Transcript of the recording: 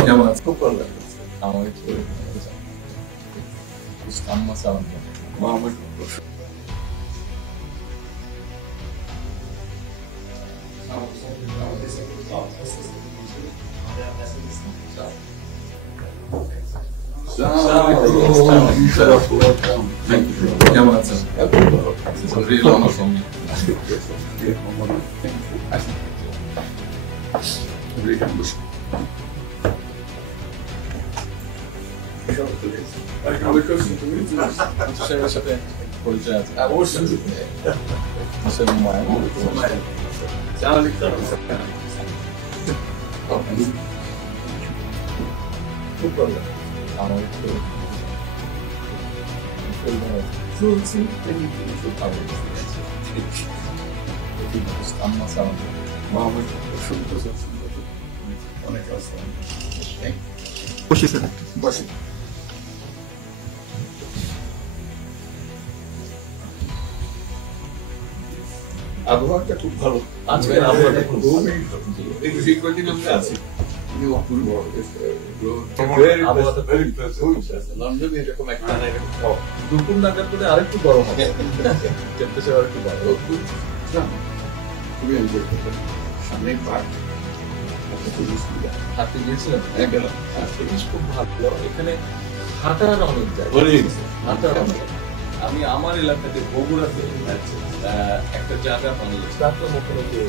কেমন আছে? খুব ভালো লাগছে। আমার একটু আম্মা সালাম মামা কেমন আছেন? সাথে পরিচয় আছে অবশ্যই খুব ভালো আমার আম্মা সালাম মামা অনেক আছে বসে আবহাওয়াটা খুব ভালো আজকে আবহাওয়াটা খুব একটু ঠিক করে আমরা আছি লন্ডনে এরকম একটা দুপুর নাগাদ করে আরেকটু গরম হবে টেম্পারেচার আরেকটু বাড়বে খুবই এনজয় করতে সামনে পার্ক হাঁটতে গিয়েছিলাম গেলাম জিনিস খুব ভালো এখানে হাঁটার অনেক হাঁটার অনেক আমি আমার এলাকাতে বগুড়াতে একটা জায়গা বানিয়েছি তারপর মুখ্যমন্ত্রী